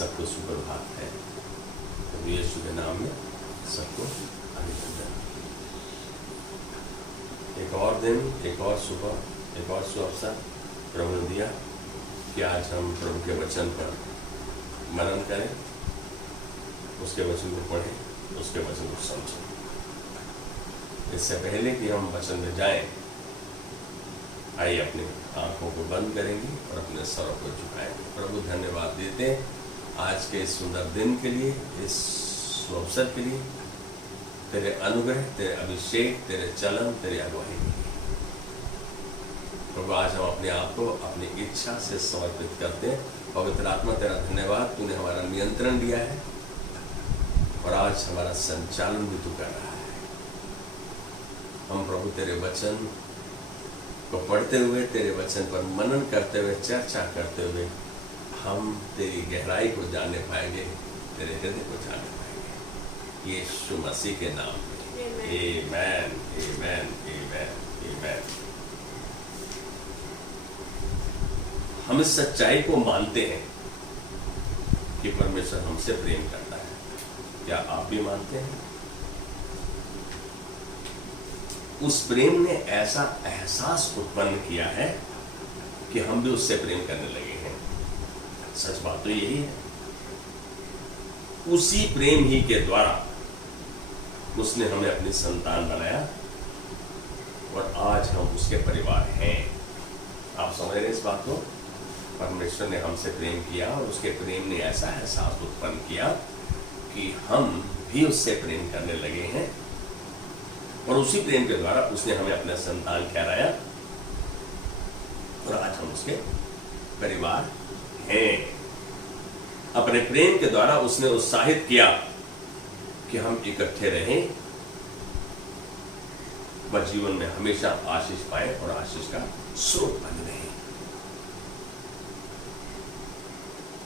सबको सुप्रभात है। तो यीशु के नाम में सबको अभिनंदन। एक और दिन, एक और सुबह, एक और सुअवसर प्रभु ने दिया कि आज हम प्रभु के वचन पर मनन करें, उसके वचन को पढ़ें, उसके वचन को समझें। इससे पहले कि हम वचन में जाएं, आइए अपनी आंखों को बंद करेंगे और अपने सरों को झुकाएंगे। प्रभु धन्यवाद देते हैं आज के इस सुंदर दिन के लिए, इस अवसर के लिए, तेरे अनुग्रह, तेरे अभिषेक, तेरे चलन, तेरी अगुवाई के लिए। प्रभु आज हम अपने आप को अपनी इच्छा से समर्पित करते हैं। पवित्र आत्मा तेरा धन्यवाद, तूने हमारा नियंत्रण दिया है और आज हमारा संचालन भी तू कर रहा है। हम प्रभु तेरे वचन को पढ़ते हुए, तेरे वचन पर मनन करते हुए, चर्चा करते हुए हम तेरी गहराई को जानने पाएंगे, तेरे हृदय को जानने पाएंगे। यीशु मसीह के नाम में आमेन, आमेन, आमेन, आमेन। हम इस सच्चाई को मानते हैं कि परमेश्वर हमसे प्रेम करता है। क्या आप भी मानते हैं? उस प्रेम ने ऐसा एहसास उत्पन्न किया है कि हम भी उससे प्रेम करने लगे हैं। सच बात तो यही है। उसी प्रेम ही के द्वारा उसने हमें अपनी संतान बनाया और आज हम उसके परिवार हैं। आप समझ रहे हैं इस बात को? परमेश्वर ने हमसे प्रेम किया और उसके प्रेम ने ऐसा एहसास उत्पन्न किया कि हम भी उससे प्रेम करने लगे हैं और उसी प्रेम के द्वारा उसने हमें अपना संतान ठहराया और आज हम उसके परिवार हैं। अपने प्रेम के द्वारा उसने उत्साहित किया कि हम इकट्ठे रहें, वह जीवन में हमेशा आशीष पाए और आशीष का स्रोत बने रहें।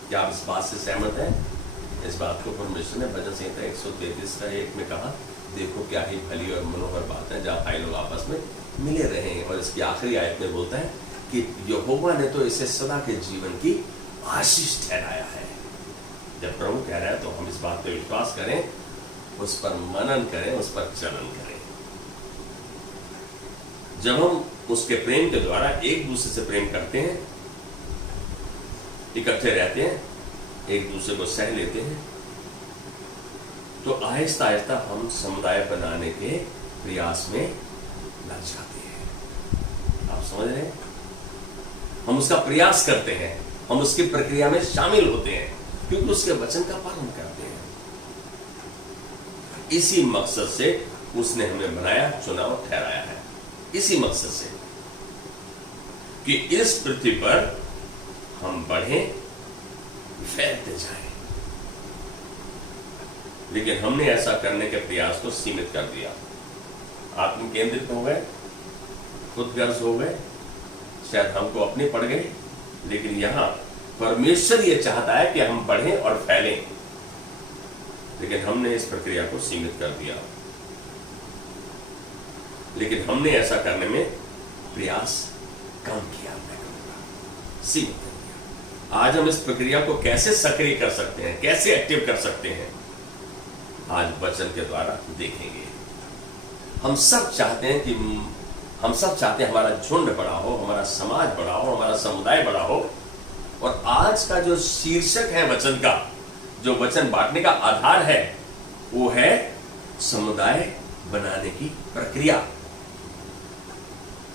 क्या आप इस बात से सहमत हैं? इस बात को परमेश्वर ने भजन संहिता 133 का 1 में कहा, देखो क्या ही भली और मनोहर बात है जहाँ भाई लोग आपस में मिले रहे। और इसकी आखिरी आयत में बोलता है कि यहोवा ने तो इसे सदा के जीवन की आशीष ठहराया है। जब प्रभु कह रहा है तो हम इस बात पर विश्वास करें, उस पर मनन करें, उस पर चलन करें। जब हम उसके प्रेम के द्वारा एक दूसरे से प्रेम करते हैं, इकट्ठे रहते हैं, एक दूसरे को सह लेते हैं, तो आहिस्ता आहिस्ता हम समुदाय बनाने के प्रयास में लग जाते हैं। आप समझ रहे हैं? हम उसका प्रयास करते हैं, हम उसकी प्रक्रिया में शामिल होते हैं क्योंकि उसके वचन का पालन करते हैं। इसी मकसद से उसने हमें बनाया, चुना और ठहराया है। इसी मकसद से कि इस पृथ्वी पर हम बढ़ें, फैलते जाएं। लेकिन हमने ऐसा करने के प्रयास को सीमित कर दिया। आत्म केंद्रित हो गए, खुदगर्ज हो गए, शायद हमको अपने पड़ गए। लेकिन यहां परमेश्वर ये चाहता है कि हम बढ़ें और फैलें, लेकिन हमने इस प्रक्रिया को सीमित कर दिया। लेकिन हमने ऐसा करने में प्रयास कम किया, सीमित कर दिया। आज हम इस प्रक्रिया को कैसे सक्रिय कर सकते हैं, कैसे एक्टिव कर सकते हैं, आज वचन के द्वारा देखेंगे। हम सब चाहते हैं हमारा झुंड बड़ा हो, हमारा समाज बड़ा हो, हमारा समुदाय बड़ा हो। और आज का जो शीर्षक है वचन का, जो वचन बांटने का आधार है, वो है समुदाय बनाने की प्रक्रिया।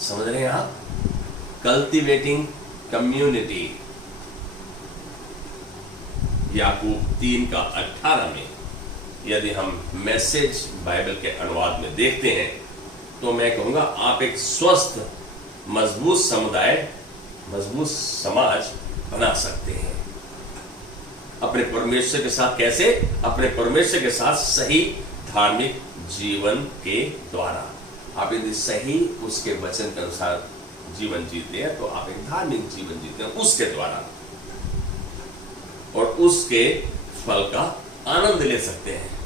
समझ रहे हैं आप? Cultivating community. याकूब 3:18 में यदि हम मैसेज बाइबल के अनुवाद में देखते हैं तो मैं कहूंगा आप एक स्वस्थ, मजबूत समुदाय, मजबूत समाज बना सकते हैं। अपने परमेश्वर के साथ कैसे? अपने परमेश्वर के साथ सही धार्मिक जीवन के द्वारा। आप यदि सही उसके वचन के अनुसार जीवन जीते हैं तो आप एक धार्मिक जीवन जीते हैं उसके द्वारा, और उसके फल का आनंद ले सकते हैं।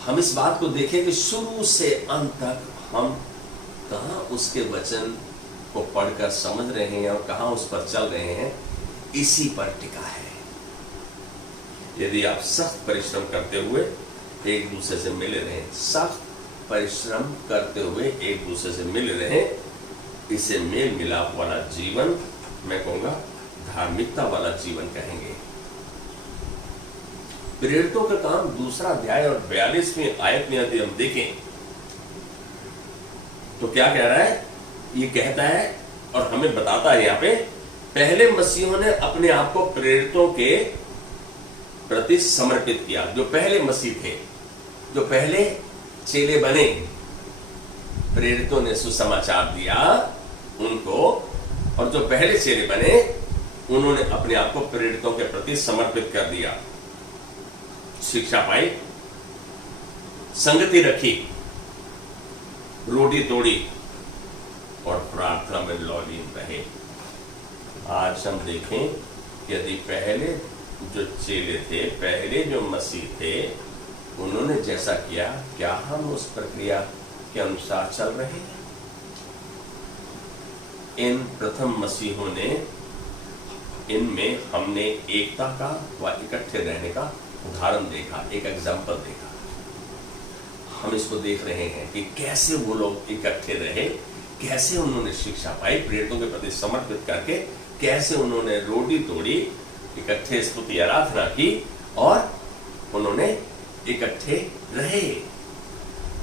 हम इस बात को देखें कि शुरू से अंत तक हम कहां उसके वचन को पढ़कर समझ रहे हैं और कहां उस पर चल रहे हैं, इसी पर टिका है। यदि आप सख्त परिश्रम करते हुए एक दूसरे से मिले रहें, सख्त परिश्रम करते हुए एक दूसरे से मिले रहें, इसे मेल मिलाप वाला जीवन, मैं कहूंगा धार्मिकता वाला जीवन कहेंगे। प्रेरितों का काम दूसरा अध्याय और 42वीं आयत में यदि हम देखें तो क्या कह रहा है? ये कहता है और हमें बताता है यहाँ पे, पहले मसीहों ने अपने आप को प्रेरितों के प्रति समर्पित किया। जो पहले मसीह थे, जो पहले चेले बने, प्रेरितों ने सुसमाचार दिया उनको, और जो पहले चेले बने उन्होंने अपने आप को प्रेरितों के प्रति समर्पित कर दिया, शिक्षा पाई, संगति रखी, रोटी तोड़ी और प्रार्थना में लौलीन रहे। आज हम देखें, यदि पहले जो चेले थे, पहले जो मसीह थे, उन्होंने जैसा किया, क्या हम उस प्रक्रिया के अनुसार चल रहे हैं? इन प्रथम मसीहों ने, इनमें हमने एकता का व इकट्ठे रहने का उदाहरण देखा, एक एग्जाम्पल देखा। हम इसको देख रहे हैं कि कैसे वो लोग इकट्ठे रहे, कैसे उन्होंने शिक्षा पाई, प्रेरितों के प्रति समर्पित करके कैसे उन्होंने रोटी तोड़ी, इकट्ठे स्तुति आराधना की और उन्होंने इकट्ठे रहे।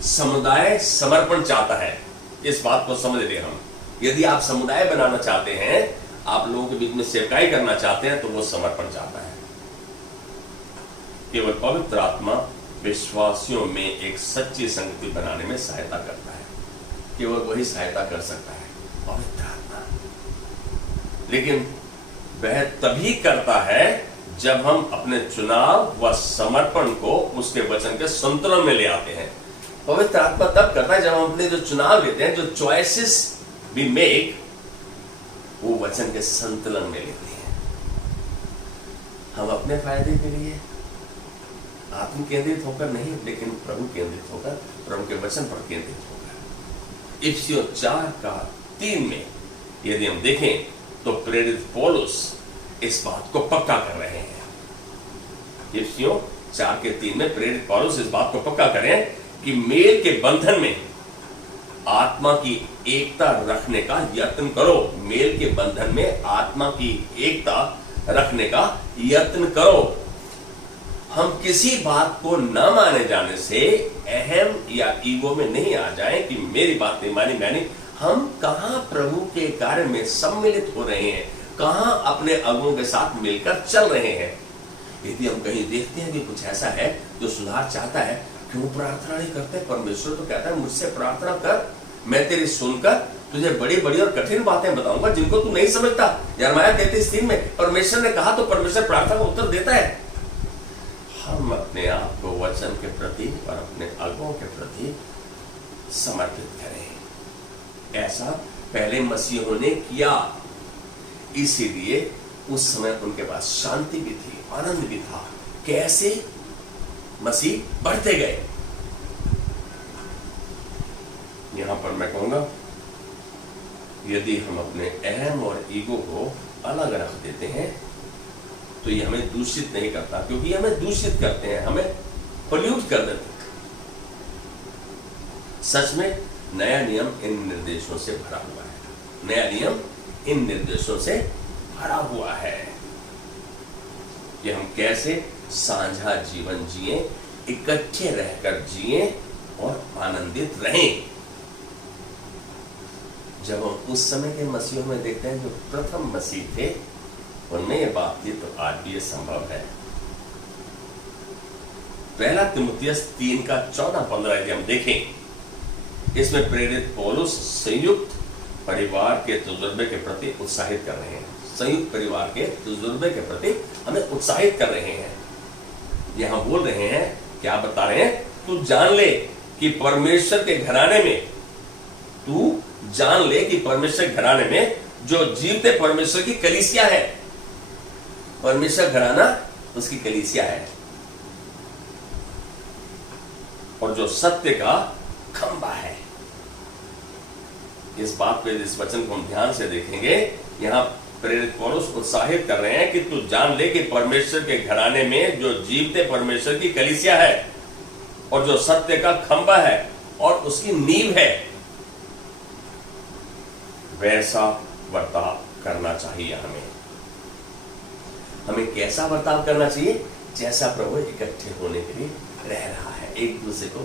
समुदाय समर्पण चाहता है, इस बात को समझ ले हम। यदि आप समुदाय बनाना चाहते हैं, आप लोगों के बीच में सेवकाई करना चाहते हैं, तो वो समर्पण चाहता है। केवल पवित्र आत्मा विश्वासियों में एक सच्ची संगति बनाने में सहायता करता है। केवल वही सहायता कर सकता है, पवित्र आत्मा। लेकिन वह तभी करता है जब हम अपने चुनाव व समर्पण को उसके वचन के संतुलन में ले आते हैं। पवित्र आत्मा तब करता है जब हम अपने जो चुनाव लेते हैं, जो चॉइसेस वी मेक, वो वचन के संतुलन में लेते हैं। हम अपने फायदे के लिए आत्म केंद्रित होकर नहीं, लेकिन प्रभु केंद्रित होकर, प्रभु के वचन पर केंद्रित होकर। इफिसियों 4:3 में यदि हम देखें तो प्रेरित पौलुस इस बात को पक्का कर रहे हैं। इफिसियों 4:3 में प्रेरित पौलुस इस बात को पक्का करें कि मेल के बंधन में आत्मा की एकता रखने का यत्न करो। मेल के बंधन में आत्मा की एकता रखने का यत्न करो। हम किसी बात को न माने जाने से अहम या ईगो में नहीं आ जाए कि मेरी बात नहीं मानी मैंने। हम कहां प्रभु के कार्य में सम्मिलित हो रहे हैं, कहां अपने अगुओं के साथ मिलकर चल रहे हैं। यदि हम कहीं देखते हैं कि कुछ ऐसा है जो सुधार चाहता है, क्यों प्रार्थना नहीं करते? परमेश्वर तो कहता है मुझसे प्रार्थना कर, मैं तेरी सुनकर तुझे बड़ी बड़ी और कठिन बातें बताऊंगा जिनको तू नहीं समझता। यिर्मयाह 33:3 में परमेश्वर ने कहा, तो परमेश्वर प्रार्थना का उत्तर देता है। हम अपने आप को वचन के प्रति और अपने अगुओं के प्रति समर्पित करें। ऐसा पहले मसीहों ने किया, इसीलिए उस समय उनके पास शांति भी थी, आनंद भी था। कैसे मसीह बढ़ते गए। यहां पर मैं कहूंगा, यदि हम अपने अहम और ईगो को अलग रख देते हैं तो ये हमें दूषित नहीं करता, क्योंकि हमें दूषित करते हैं, हमें पोल्यूट कर देते हैं। सच में नया नियम इन निर्देशों से भरा हुआ है। नया नियम इन निर्देशों से भरा हुआ है कि हम कैसे साझा जीवन जिए, इकट्ठे रहकर जिए और आनंदित रहें। जब हम उस समय के मसीहों में देखते हैं जो प्रथम मसीह थे, उनमें ये बात थी, तो आज भी ये संभव है। पहला तिमुथियुस 3:14-15 यदि हम देखें, इसमें प्रेरित पौलुस संयुक्त परिवार के तजुर्बे के प्रति उत्साहित कर रहे हैं। संयुक्त परिवार के तजुर्बे के प्रति हमें उत्साहित कर रहे हैं। यहां बोल रहे हैं, क्या बता रहे हैं? तू जान ले कि परमेश्वर के घराने में, तू जान ले कि परमेश्वर के घराने में जो जीवते परमेश्वर की कलीसिया है। परमेश्वर घराना उसकी कलीसिया है, और जो सत्य का खंबा है। इस बात पे, इस वचन को हम ध्यान से देखेंगे। यहां प्रेरित पौलुस उत्साहित कर रहे हैं कि तू जान ले कि परमेश्वर के घराने में जो जीवते परमेश्वर की कलीसिया है और जो सत्य का खंभा है और उसकी नींव है, वैसा बर्ताव करना चाहिए। हमें कैसा बर्ताव करना चाहिए? जैसा प्रभु इकट्ठे होने के लिए रह रहा है, एक दूसरे को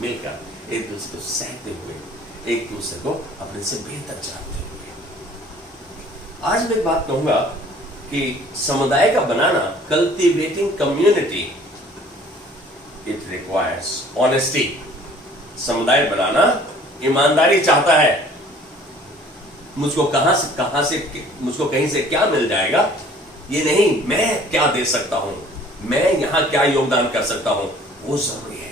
मिलकर, एक दूसरे को सहते हुए, एक दूसरे को अपने से बेहतर जानते हुए। आज मैं एक बात कहूंगा कि समुदाय का बनाना, cultivating community, it requires honesty. समुदाय बनाना ईमानदारी चाहता है। मुझको मुझको कहीं से क्या मिल जाएगा, ये नहीं, मैं क्या दे सकता हूं, मैं यहां क्या योगदान कर सकता हूं, वो जरूरी है।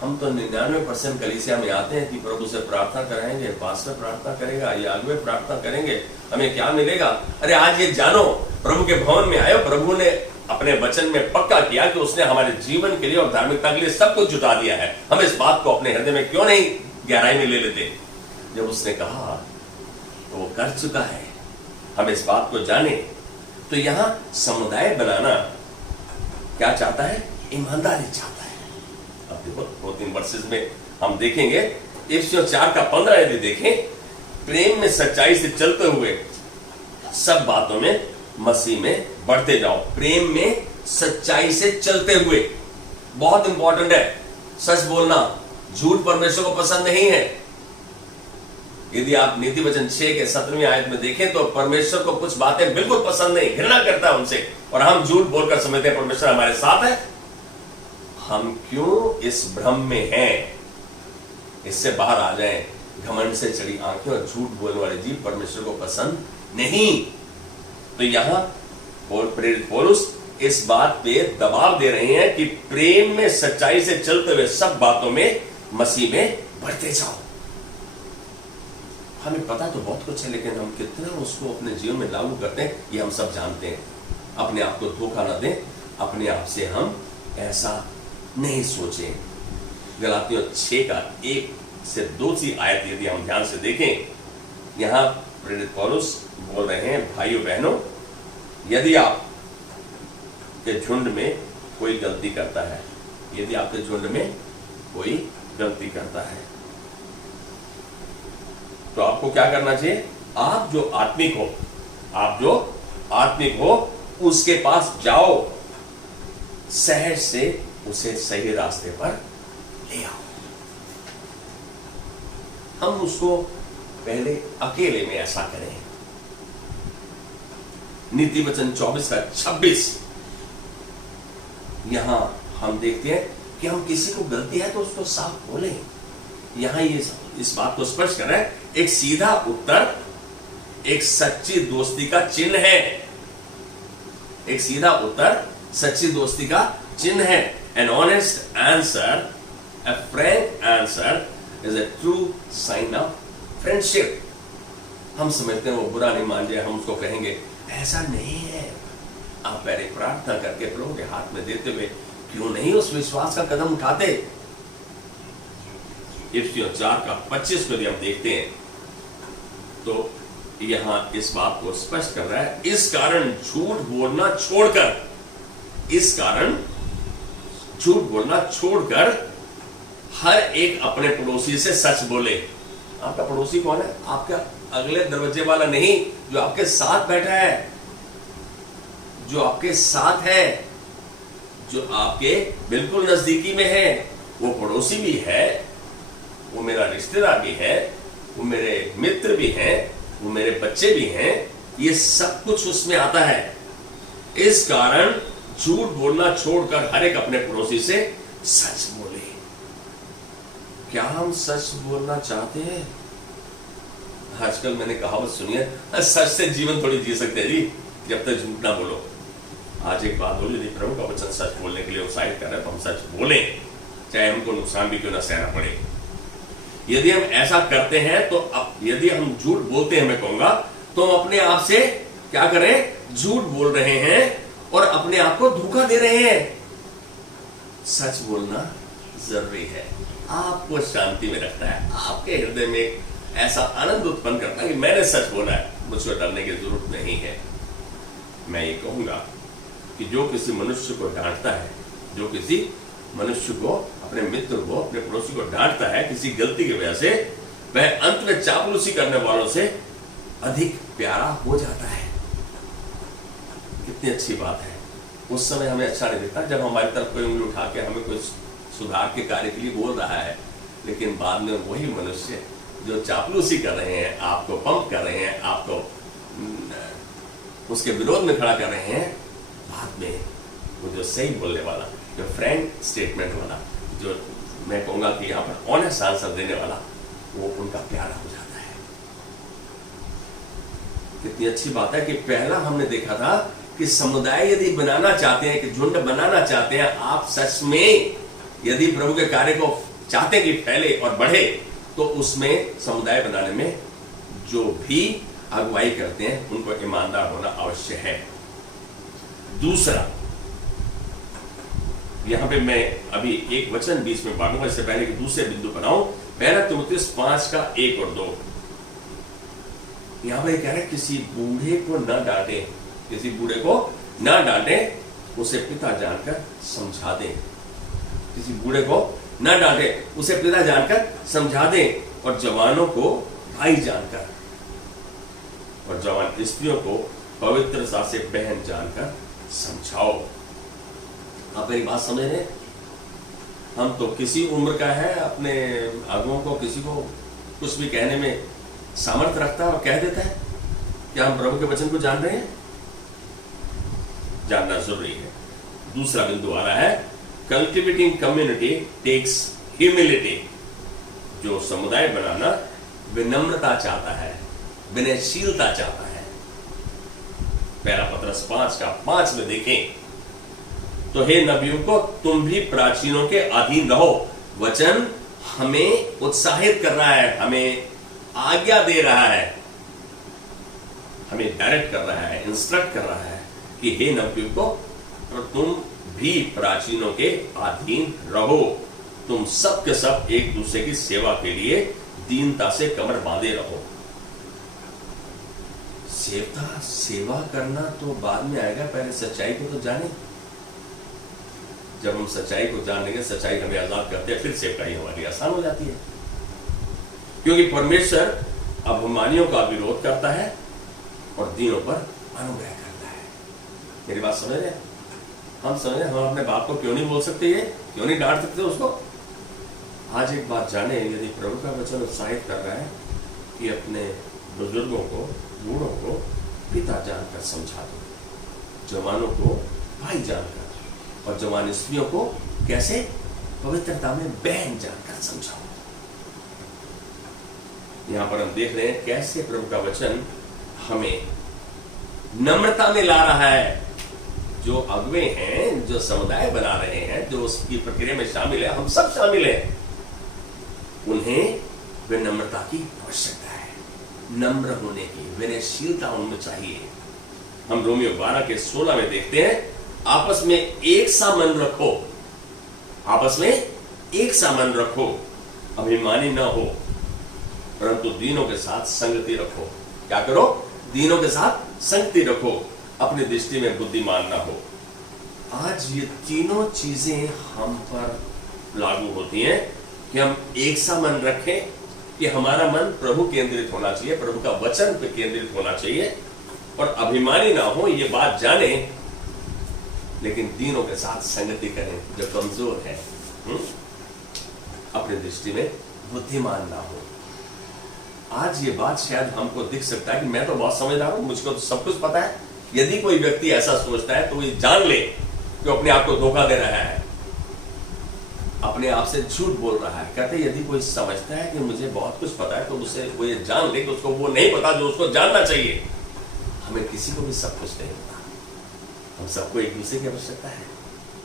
हम तो 99% कलीसिया में आते हैं कि प्रभु से प्रार्थना करेंगे, पास्टर प्रार्थना करेगा, ये अगुवे प्रार्थना करेंगे, हमें क्या मिलेगा? अरे आज ये जानो, प्रभु के भवन में आए, प्रभु ने अपने वचन में पक्का किया कि उसने हमारे जीवन के लिए और धार्मिकता के लिए सब कुछ जुटा दिया है। हम इस बात को अपने हृदय में क्यों नहीं गहराई में ले लेते? जब उसने कहा तो वो कर चुका है, हम इस बात को जाने। तो यहां समुदाय बनाना क्या चाहता है? ईमानदारी चाहता है। अब देखो 2-3 वर्सेस में हम देखेंगे, इफिसियों 4:15 यदि देखें, प्रेम में सच्चाई से चलते हुए सब बातों में मसीह में बढ़ते जाओ। प्रेम में सच्चाई से चलते हुए, बहुत इंपॉर्टेंट है। सच बोलना, झूठ परमेश्वर को पसंद नहीं है। यदि आप नीति वचन 6 के 17वीं आयत में देखें तो परमेश्वर को कुछ बातें बिल्कुल पसंद नहीं, घृणा करता है उनसे, और हम झूठ बोलकर समझते हैं परमेश्वर हमारे साथ है। हम क्यों इस भ्रम में हैं? इससे बाहर आ जाएं। घमंड से चढ़ी आंखें और झूठ बोलने वाले जीव परमेश्वर को पसंद नहीं। तो यहां प्रेरित पौलुस इस बात पे दबाव दे रहे हैं कि प्रेम में सच्चाई से चलते हुए सब बातों में मसीह में बढ़ते जाओ। हमें पता तो बहुत कुछ है, लेकिन हम कितना उसको अपने जीवन में लागू करते हैं ये हम सब जानते हैं। अपने आप को धोखा न दें, अपने आप से हम ऐसा नहीं सोचें। गलातियों 6 का 1 से 2 सी आयत यदि हम ध्यान से देखें, यहां प्रेरित पौलुस बोल रहे हैं, भाइयों बहनों, यदि आप के झुंड में कोई गलती करता है, यदि आपके झुंड में कोई गलती करता है तो आपको क्या करना चाहिए? आप जो आत्मिक हो उसके पास जाओ, सहज से उसे सही रास्ते पर ले आओ। हम उसको पहले अकेले में ऐसा करें। नीति वचन 24 का 26 यहां हम देखते हैं कि हम किसी को गलती है तो उसको साफ बोलें। यहां ये इस बात को स्पष्ट कर रहा है, एक सीधा उत्तर एक सच्ची दोस्ती का चिन्ह है। एक सीधा उत्तर सच्ची दोस्ती का चिन्ह है। An honest answer, a frank answer is a true sign of friendship. हम समझते हैं वो बुरा नहीं मान जाए, हम उसको कहेंगे, ऐसा नहीं है। आप पहले प्रार्थना करके प्रभु के हाथ में देते हुए क्यों नहीं उस विश्वास का कदम उठाते? इफिसियों 4:25 को यदि हम देखते हैं तो यहां इस बात को स्पष्ट कर रहा है, इस कारण झूठ बोलना छोड़कर हर एक अपने पड़ोसी से सच बोले। आपका पड़ोसी कौन है? आपका अगले दरवाजे वाला नहीं, जो आपके साथ बैठा है, जो आपके साथ है, जो आपके बिल्कुल नजदीकी में है, वो पड़ोसी भी है, वो मेरा रिश्तेदार भी है, वो मेरे मित्र भी हैं, वो मेरे बच्चे भी हैं, ये सब कुछ उसमें आता है। इस कारण झूठ बोलना छोड़कर हर एक अपने पड़ोसी से सच बोले। क्या हम सच बोलना चाहते हैं? आजकल मैंने कहावत सुनी है, सच से जीवन थोड़ी जी सकते हैं जी, जब तक झूठ ना बोलो। आज एक बात बोली, यदि प्रभु का वचन सच बोलने के लिए उत्साहित कर रहे हैं तो हम सच बोलें, चाहे हमको नुकसान भी क्यों ना सहना पड़े। यदि हम ऐसा करते हैं तो यदि हम झूठ बोलते हैं, मैं कहूंगा, तो हम अपने आप से क्या करें? झूठ बोल रहे हैं और अपने आप को धोखा दे रहे हैं। सच बोलना जरूरी है, आपको शांति में रखता है, आपके हृदय में ऐसा आनंद उत्पन्न करता है कि मैंने सच बोला है। मुझको डरने की जरूरत नहीं है। मैं ये कहूंगा कि जो किसी मनुष्य को डांटता है, जो किसी मनुष्य को, अपने मित्र को, अपने पड़ोसी को डांटता है किसी गलती की वजह से, वह अंत में चापलूसी करने वालों से अधिक प्यारा हो जाता है। कितनी अच्छी बात है। उस समय हमें अच्छा नहीं दिखता जब हमारी तरफ कोई उंगली उठा के हमें कुछ सुधार के कार्य के लिए बोल रहा है, लेकिन बाद में वही मनुष्य जो चापलूसी कर रहे हैं, आपको पंप कर रहे हैं, आपको उसके विरोध में खड़ा कर रहे हैं, बाद में वो जो सही बोलने वाला, जो फ्रैंक स्टेटमेंट वाला, जो मैं कहूंगा कि यहाँ पर ऑनेस्ट आंसर देने वाला, वो उनका प्यारा हो जाता है। कितनी अच्छी बात है कि पहला हमने देखा था कि समुदाय यदि बनाना चाहते हैं, कि झुंड बनाना चाहते हैं, आप सच में यदि प्रभु के कार्य को चाहते हैं कि फैले और बढ़े, तो उसमें समुदाय बनाने में जो भी अगुवाई करते हैं उनको ईमानदार होना आवश्यक है। दूसरा, यहां पे मैं अभी एक वचन बीच में बांटूंगा, इससे पहले कि दूसरे बिंदु बनाऊं। पहला तीमुथियुस 5 का 1 और 2, यहां पर कह रहे किसी बूढ़े को न डांटे, किसी बूढ़े को न डांटे, उसे पिता जानकर समझा दे। किसी बूढ़े को न डांटे, उसे पिता जानकर समझा दे, और जवानों को भाई जानकर, और जवान स्त्रियों को पवित्रता से बहन जानकर समझाओ। आप मेरी बात समझ रहे? हम तो किसी उम्र का है, अपने अगुओं को, किसी को कुछ भी कहने में सामर्थ्य रखता है और कह देता है। क्या हम प्रभु के वचन को जान रहे हैं? जानना जरूरी है। दूसरा बिंदु आ रहा है, कल्टिवेटिंग कम्युनिटी टेक्स ह्यूमिलिटी। जो समुदाय बनाना विनम्रता चाहता है, विनयशीलता चाहता है। पहला पत्रस 5 का 5 में देखें तो हे नबियों को, तुम भी प्राचीनों के अधीन रहो। वचन हमें उत्साहित कर रहा है, हमें आज्ञा दे रहा है, हमें डायरेक्ट कर रहा है, इंस्ट्रक्ट कर रहा है कि हे नबियों को, तुम भी प्राचीनों के अधीन रहो। तुम सब के सब एक दूसरे की सेवा के लिए दीनता से कमर बांधे रहो। सेवा करना तो बाद में आएगा, पहले सच्चाई को तो जाने। जब हम सच्चाई को जान लेंगे, सच्चाई हमें आजाद करते हैं, फिर सेवकाई हमारी आसान हो जाती है। क्योंकि परमेश्वर अभिमानियों का विरोध करता है और दीनों पर अनुग्रह करता है। मेरी बात समझ रहे? हम समझ रहे? हम अपने बाप को क्यों नहीं बोल सकते, ये क्यों नहीं डांट सकते उसको? आज एक बात जाने, यदि प्रभु का वचन उत्साहित कर रहा है कि अपने बुजुर्गों को, बूढ़ों को पिता जानकर समझा दो, जवानों को भाई जानकर, और जवान स्त्रियों को कैसे? पवित्रता में बहन जानकर समझाओ। यहां पर हम देख रहे हैं कैसे प्रभु का वचन हमें नम्रता में ला रहा है। जो अगुवे हैं, जो समुदाय बना रहे हैं, जो उसकी प्रक्रिया में शामिल है, हम सब शामिल हैं, उन्हें विनम्रता की आवश्यकता है। नम्र होने की, विनयशीलता उनमें चाहिए। हम रोमियो 12 के 16 में देखते हैं, आपस में एक सा मन रखो, आपस में एक सा मन रखो, अभिमानी ना हो, परंतु दीनों के साथ संगति रखो। क्या करो? दीनों के साथ संगति रखो, अपनी दृष्टि में बुद्धिमान ना हो। आज ये तीनों चीजें हम पर लागू होती हैं कि हम एक सा मन रखें, कि हमारा मन प्रभु केंद्रित होना चाहिए, प्रभु का वचन पे केंद्रित होना चाहिए, और अभिमानी ना हो, ये बात जाने, लेकिन दीनों के साथ संगति करें। जो कमजोर है, अपनी दृष्टि में बुद्धिमान ना हो। आज ये बात शायद हमको दिख सकता है कि मैं तो बहुत समझदार हूं, मुझको तो सब कुछ पता है। यदि कोई व्यक्ति ऐसा सोचता है तो ये जान ले कि अपने आप को धोखा दे रहा है, अपने आप से झूठ बोल रहा है। कहते यदि कोई समझता है कि मुझे बहुत कुछ पता है, तो उसे वो ये जान ले कि उसको वो नहीं पता जो उसको जानना चाहिए। हमें किसी को भी सब कुछ नहीं पता, हम सबको एक दूसरे की आवश्यकता है।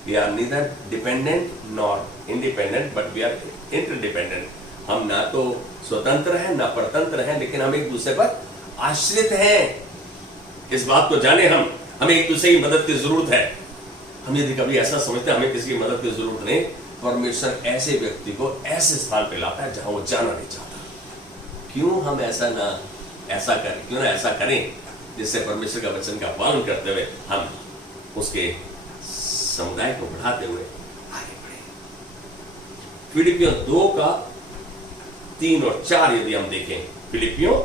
We are neither dependent nor independent, but we are interdependent. हम ना तो स्वतंत्र हैं ना परतंत्र हैं, लेकिन हम एक दूसरे पर आश्रित हैं। इस बात को जाने हम, हमें एक दूसरे की मदद की जरूरत है। हम यदि कभी ऐसा समझते हैं हमें किसी की मदद की जरूरत नहीं, परमेश्वर ऐसे व्यक्ति को ऐसे स्थान पे लाता है जहां वो जाना नहीं चाहता। क्यों हम ऐसा ना ऐसा करें, क्यों ना ऐसा करें जिससे परमेश्वर का वचन का पालन करते हुए हम उसके समुदाय को बढ़ाते हुए आगे बढ़े। फिलिपियों 2 का 3 और 4 यदि हम देखें, फिलिपियों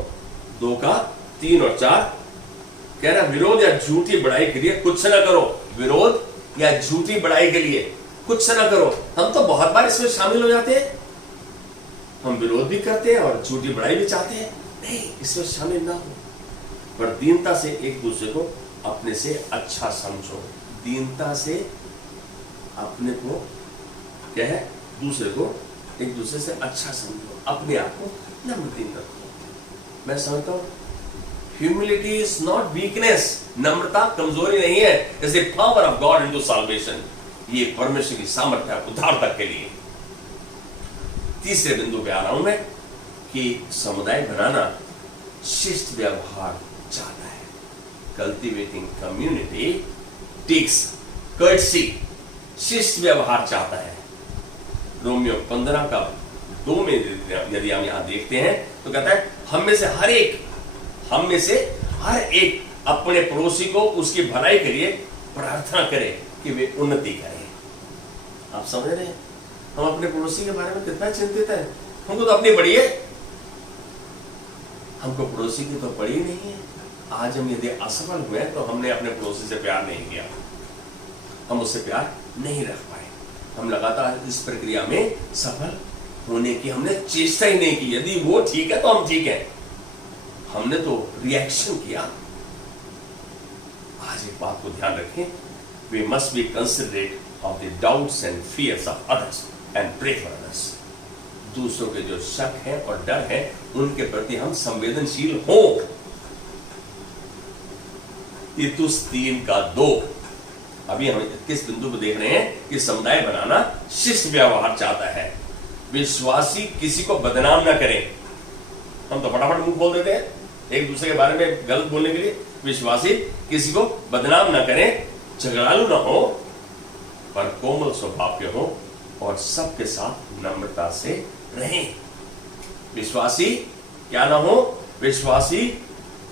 2 का 3 और 4 कह रहा, विरोध या झूठी बड़ाई के लिए कुछ ना करो। विरोध या झूठी बड़ाई के लिए कुछ ना करो। हम तो बहुत बार इसमें शामिल हो जाते हैं, हम विरोध भी करते हैं और झूठी बड़ाई भी चाहते हैं। नहीं, इसमें शामिल ना हो, पर दीनता से एक दूसरे को अपने से अच्छा समझो। दीनता से अपने को क्या है, दूसरे को एक दूसरे से अच्छा समझो, अपने आप को नम्र दीन रखो। मैं समझता हूं ह्यूमिलिटी इज नॉट वीकनेस, नम्रता कमजोरी नहीं है, it's the power of God into salvation. ये परमेश्वर की सामर्थ्य है उद्धार तक के लिए। तीसरे बिंदु पे आ रहा हूं मैं कि समुदाय बनाना शिष्ट व्यवहार चाहता है। कल्टिवेटिंग कम्युनिटी टेक्स कर्टसी, शिष्ट व्यवहार चाहता है। रोमियो 15 का 2 में यदि हम यहां देखते हैं तो कहता है, हम में से हर एक अपने पड़ोसी को उसकी भलाई के लिए प्रार्थना करे कि वे उन्नति करें। आप समझ रहे हैं, हम अपने पड़ोसी के बारे में कितना चिंतित है। हमको तो अपनी पड़ी है, हमको पड़ोसी की तो पड़ी नहीं है। आज हम यदि असफल हुए तो हमने अपने पड़ोसी से प्यार नहीं किया, हम उससे प्यार नहीं रख पाए। हम लगातार इस प्रक्रिया में सफल होने की हमने चेष्टा ही नहीं की। यदि वो ठीक है तो हम ठीक है, हमने तो रिएक्शन किया। आज एक बात को ध्यान रखें, we must be considerate of the doubts and fears of others and pray for others. दूसरों के जो शक है और डर है उनके प्रति हम संवेदनशील हों। तीतुस 3 का 2। अभी हम किस बिंदु पर देख रहे हैं कि समुदाय बनाना शिष्ट व्यवहार चाहता है। विश्वासी किसी को बदनाम ना करें। हम तो फटाफट मुंह खोल देते हैं एक दूसरे के बारे में गलत बोलने के लिए। विश्वासी किसी को बदनाम ना करें, झगड़ालू ना हो, पर कोमल स्वभाव के हो और सबके साथ नम्रता से रहें। विश्वासी क्या ना हो, विश्वासी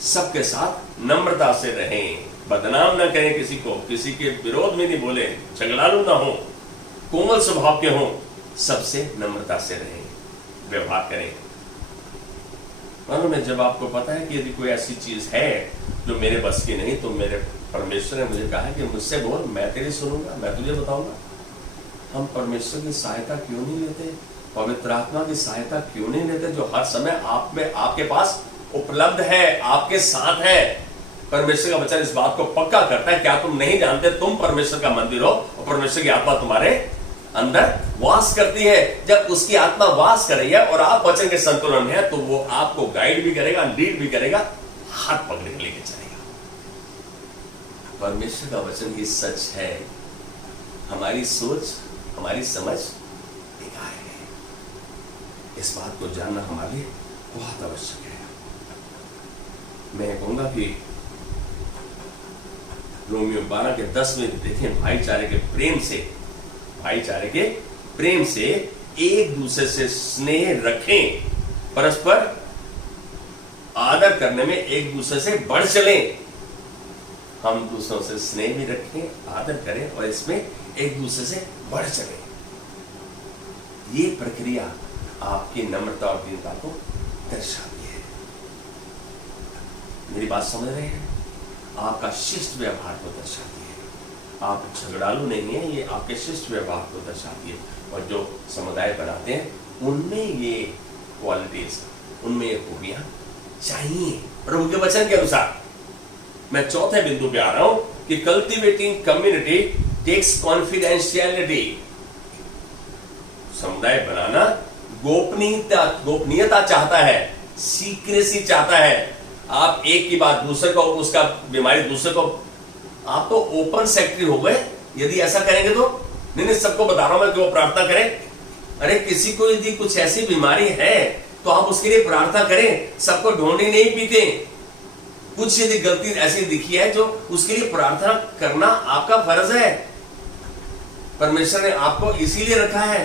सबके साथ नम्रता से रहें, बदनाम ना करें किसी को, किसी के विरोध में नहीं बोले, झगड़ालू ना हो, कोमल स्वभाव के हो, सबसे नम्रता से रहें, व्यवहार करें। मालूम है, जब आपको पता है कि यदि कोई ऐसी चीज है जो मेरे बस की नहीं, तो मेरे परमेश्वर ने मुझे कहा है कि मुझसे बोल, मैं तेरी सुनूंगा, मैं तुझे बताऊंगा। हम परमेश्वर की सहायता क्यों नहीं लेते, पवित्र आत्मा की सहायता क्यों नहीं लेते, जो हर समय आप में आपके पास उपलब्ध है, आपके साथ है। परमेश्वर का वचन इस बात को पक्का करता है, क्या तुम नहीं जानते तुम परमेश्वर का मंदिर हो और परमेश्वर की आत्मा तुम्हारे अंदर वास करती है। जब उसकी आत्मा वास करेगी और आप वचन के संतुलन में है तो वो आपको गाइड भी करेगा, लीड भी करेगा, हाथ पकड़ के लेके चलेगा। परमेश्वर का वचन ही सच है। हमारी सोच, हमारी समझ बेकार है। इस बात को जानना हमारे लिए बहुत आवश्यक है। मैं कहूंगा कि रोमियो 12 के 10 में देखें, भाईचारे के प्रेम से एक दूसरे से स्नेह रखें, परस्पर आदर करने में एक दूसरे से बढ़ चलें। हम दूसरों से स्नेह भी रखें, आदर करें और इसमें एक दूसरे से बढ़ चलें। ये प्रक्रिया आपकी नम्रता और दीनता को दर्शाती है। मेरी बात समझ रहे हैं? आपका शिष्ट व्यवहार को दर्शाती है। आप झगड़ालू नहीं है, ये आपके शिष्ट व्यवहार को दर्शाती है। और जो समुदाय बनाते हैं उनमें ये क्वालिटीज, उनमें ये खूबियां चाहिए प्रभु के वचन के अनुसार। मैं चौथे बिंदु पे आ रहा हूं कि कल्टिवेटिंग कम्युनिटी टेक्स कॉन्फिडेंशियलिटी। समुदाय बनाना गोपनीयता चाहता है, सीक्रेसी चाहता है। आप एक की बात दूसरे को, उसका बीमारी दूसरे को, आप तो ओपन सेक्रेटरी हो गए यदि ऐसा करेंगे तो। नहीं, सबको बता रहा हूं मैं कि वो प्रार्थना करें। अरे किसी को यदि कुछ ऐसी बीमारी है तो आप उसके लिए प्रार्थना करें। सबको ढोंढी नहीं पीते। कुछ यदि गलती ऐसी दिखी है जो उसके लिए प्रार्थना करना आपका फर्ज है। परमेश्वर ने आपको इसीलिए रखा है,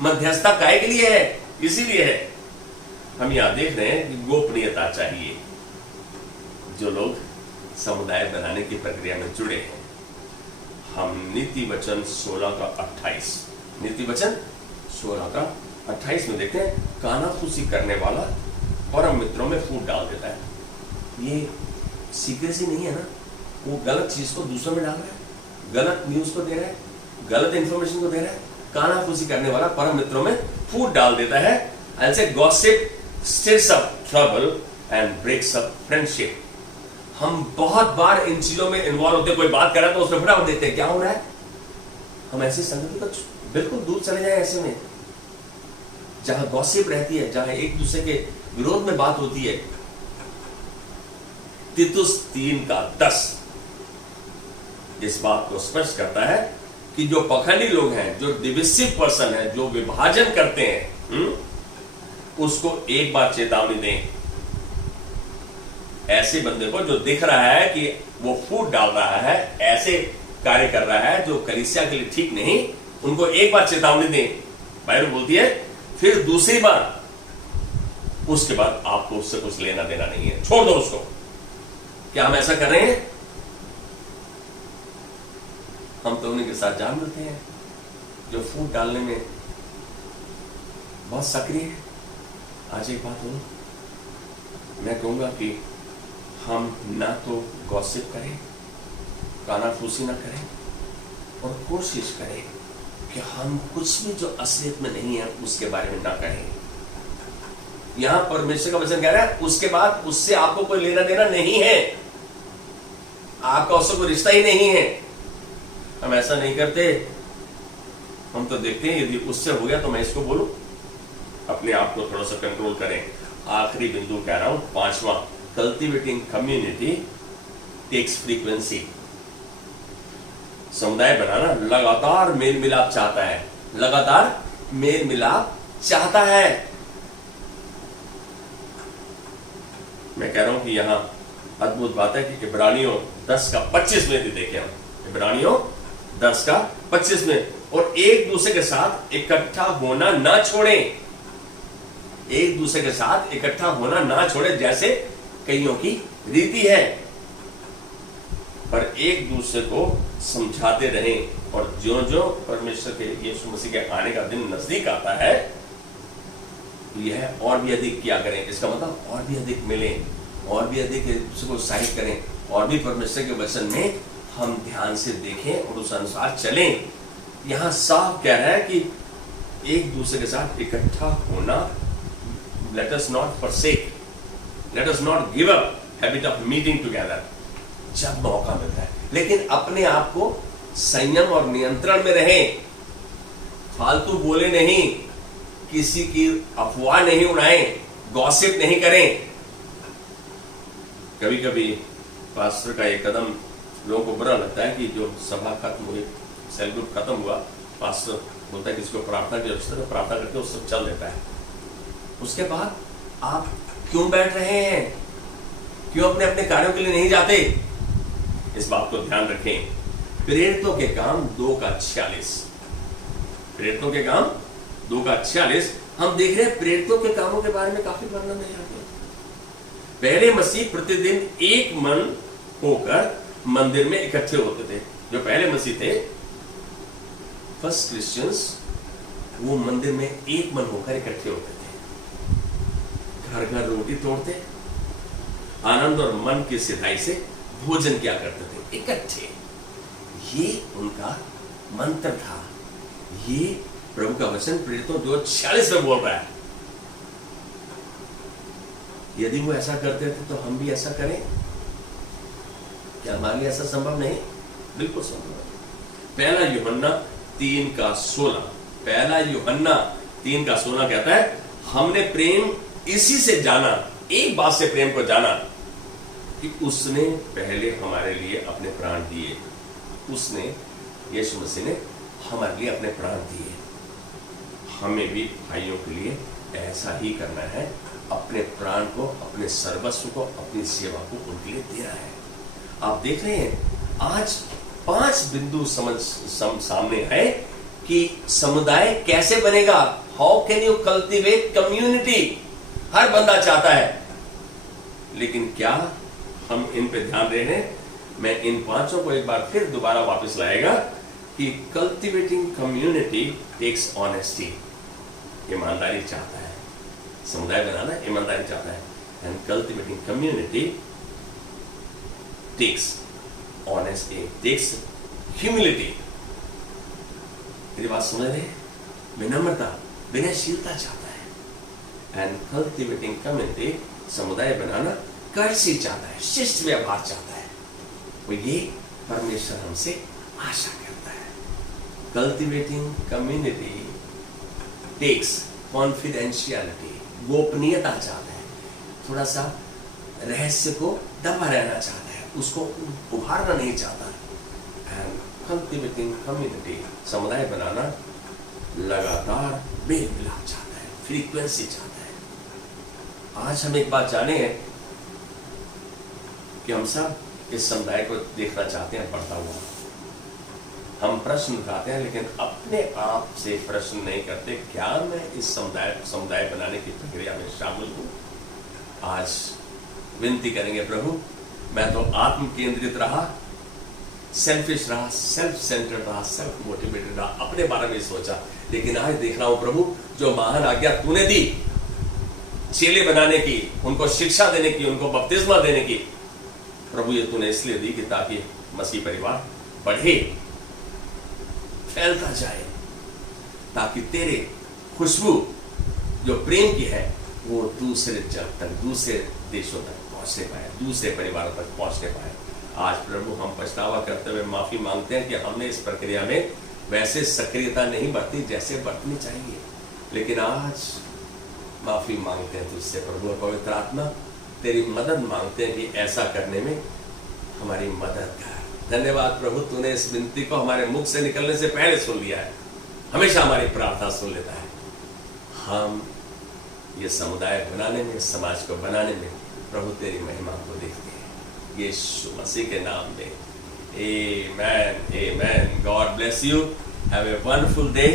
मध्यस्थता काय के लिए है, इसीलिए है। हम यहां देख रहे हैं कि गोपनीयता चाहिए, जो लोग समुदाय बनाने की प्रक्रिया में जुड़े हैं, हम नीति वचन 16 का 28, नीति वचन 16 का 28 में देखते हैं, कानाफूसी करने वाला परम मित्रों में फूट डाल देता है। ये सीक्रेसी नहीं है ना, वो गलत चीज को दूसरों में डाल रहा है, गलत न्यूज को दे रहा है, गलत इंफॉर्मेशन को दे रहा है। कानाफूसी करने वाला परम मित्रों में फूट डाल देता है। I'll say gossip stirs up trouble and breaks up friendship. हम बहुत बार इन चीजों में इन्वॉल्व होते हैं, कोई बात कर रहा है तो उसमें फटाफट देखते हैं क्या हो रहा है। हम ऐसी संगति को बिल्कुल दूर चले जाए, ऐसे में जहां गॉसिप रहती है, जहां एक दूसरे के विरोध में बात होती है। तीतुस 3:10 इस बात को स्पष्ट करता है कि जो पखंडी लोग हैं, जो डिविसिव पर्सन है, जो विभाजन करते हैं, उसको एक बार चेतावनी दें। ऐसे बंदे को जो दिख रहा है कि वो फूट डाल रहा है, ऐसे कार्य कर रहा है जो कलीसिया के लिए ठीक नहीं, उनको एक बार चेतावनी दें। बाइबल बोलती है फिर दूसरी बार, उसके बाद आपको उससे कुछ लेना देना नहीं है, छोड़ दो उसको। क्या हम ऐसा कर रहे हैं? हम तो उन्हीं के साथ जान मिलते हैं जो फूट डालने में बहुत सक्रिय है। आज एक बात बोलूं, मैं कहूंगा कि हम ना तो गॉसिप करें, कानाफूसी ना करें, और कोशिश करें कि हम कुछ भी जो असलियत में नहीं है उसके बारे में ना कहें। यहां परमेश्वर का वचन कह रहा है उसके बाद उससे आपको कोई लेना देना नहीं है, आपका उससे कोई रिश्ता ही नहीं है। हम ऐसा नहीं करते। हम तो देखते हैं यदि उससे हो गया तो मैं इसको बोलूं। अपने आप को थोड़ा सा कंट्रोल करें। आखिरी बिंदु कह रहा हूं, 5वां, कल्टिवेटिंग कम्युनिटी टेक्स फ्रीक्वेंसी। समुदाय बनाना लगातार मेल मिलाप चाहता है, लगातार मेल मिलाप चाहता है। मैं कह रहा हूं कि यहां अद्भुत बात है कि इब्रानियों 10:25 में भी देखें हम, इब्रानियों 10:25 में, और एक दूसरे के साथ इकट्ठा होना ना छोड़ें, एक दूसरे के साथ इकट्ठा होना ना छोड़े जैसे कईयों की रीति है, पर एक दूसरे को समझाते रहें। और जो जो परमेश्वर के यीशु मसीह के आने का दिन नजदीक आता है, यह और भी अधिक क्या करें, इसका मतलब और भी अधिक मिलें, और भी अधिक एक दूसरे को उत्साहित करें, और भी परमेश्वर के वचन में हम ध्यान से देखें और उस अनुसार चलें। यहां साफ कह रहा है कि एक दूसरे के साथ इकट्ठा होना, let us not forsake, let us not give up habit of meeting together, जब मौका मिलता है, लेकिन अपने आप को संयम और नियंत्रण में रहें। फालतू बोले नहीं, किसी की अफवाह नहीं उड़ाएं, गॉसिप नहीं करें। कभी कभी पास्टर का एक कदम लोगों को बुरा लगता है कि जो सभा खत्म हुई, सेल ग्रुप खत्म हुआ, पास्टर बोलता है कि इसको प्रार्थना की आवश्यकता है, प्रार्थना करके वो सब चल देता है। उसके बाद आप क्यों बैठ रहे हैं? क्यों अपने अपने कार्यों के लिए नहीं जाते? इस बात को ध्यान रखें। प्रेरितों के काम 2:46, प्रेरितों के काम 2:46 हम देख रहे हैं। प्रेरितों के कामों के बारे में काफी वर्णन है यहाँ पे। पहले मसीह प्रतिदिन एक मन होकर मंदिर में इकट्ठे होते थे। जो पहले मसीह थे, फर्स्ट क्रिश्चियंस, वो मंदिर में एक मन होकर इकट्ठे होते थे, घर घर रोटी तोड़ते, आनंद और मन की सिधाई से भोजन किया करते थे इकट्ठे। ये उनका मंत्र था। ये प्रभु का वचन प्रेरितों 2:46 में बोल रहा है। यदि वो ऐसा करते थे तो हम भी ऐसा करें? क्या हमारे लिए ऐसा संभव नहीं? बिल्कुल संभव है। पहला यूहन्ना 3:16, पहला यूहन्ना 3:16 कहता है, हमने प्रेम इसी से जाना, एक बात से प्रेम को जाना, कि उसने पहले हमारे लिए अपने प्राण दिए। उसने, यीशु मसीह ने हमारे लिए अपने प्राण दिए। हमें भी भाइयों के लिए ऐसा ही करना है, अपने प्राण को, अपने सर्वस्व को, अपनी सेवा को उनके लिए देना है। आप देख रहे हैं आज 5 बिंदु सामने है कि समुदाय कैसे बनेगा। How can you cultivate community? हर बंदा चाहता है, लेकिन क्या हम इन पे ध्यान दे रहे हैं। मैं इन पांचों को एक बार फिर दोबारा वापस लाएगा कि कल्टिवेटिंग कम्युनिटी टेक्स ऑनेस्टी, ईमानदारी चाहता है। समुदाय बनाना ईमानदारी चाहता है। And cultivating community takes honesty, takes humility. मेरी बात समझ रहे हैं? विनम्रता, विनयशीलता चाहता है। एंड कल्टिवेटिंग कम्युनिटी, समुदाय बनाना कर्सी चाहता है, शिष्ट व्यवहार चाहता है। वो ये परमेश्वर हमसे आशा करता है। कल्टिवेटिंग कम्युनिटी टेक्स कॉन्फिडेंशियलिटी, गोपनीयता चाहता है। थोड़ा सा रहस्य को दबा रहना चाहता है, उसको उभारना नहीं चाहता। एंड कल्टिवेटिंग कम्युनिटी, समुदाय बनाना लगातार मेल मिलाप चाहता है, फ्रीक्वेंसी चाहता है। आज हम एक बात जाने हैं कि हम सब इस समुदाय को देखना चाहते हैं बढ़ता हुआ। हम प्रश्न उठाते हैं लेकिन अपने आप से प्रश्न नहीं करते, क्या मैं इस समुदाय बनाने की प्रक्रिया में शामिल हूं? आज विनती करेंगे, प्रभु मैं तो आत्म केंद्रित रहा, सेल्फिश रहा, सेल्फ सेंटर्ड रहा, सेल्फ मोटिवेटेड रहा, अपने बारे में सोचा। लेकिन आज देख रहा हूं प्रभु, जो महान आज्ञा तूने दी चेले बनाने की, उनको शिक्षा देने की, उनको बपतिस्मा देने की, प्रभु ये तूने इसलिए दी कि ताकि मसीह परिवार बढ़े, फैलता जाए, ताकि तेरे खुशबू जो प्रेम की है वो दूसरे जग तक, दूसरे देशों तक पहुंचने पाए, दूसरे परिवारों तक पहुंचने पाए। आज प्रभु हम पछतावा करते हुए माफी मांगते हैं कि हमने इस प्रक्रिया में वैसे सक्रियता नहीं बरती जैसे बरतनी चाहिए। लेकिन आज माफी मांगते हैं तुझसे प्रभु, और पवित्र आत्मा तेरी मदद मांगते हैं कि ऐसा करने में हमारी मदद कर। धन्यवाद प्रभु, तूने इस विनती को हमारे मुख से निकलने से पहले सुन लिया है, हमेशा हमारी प्रार्थना सुन लेता है। हम ये समुदाय बनाने में, समाज को बनाने में प्रभु तेरी महिमा को देखते हैं, यीशु मसीह के नाम में। Amen, amen. God bless you. Have a wonderful day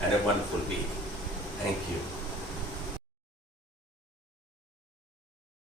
and a wonderful week. Thank you.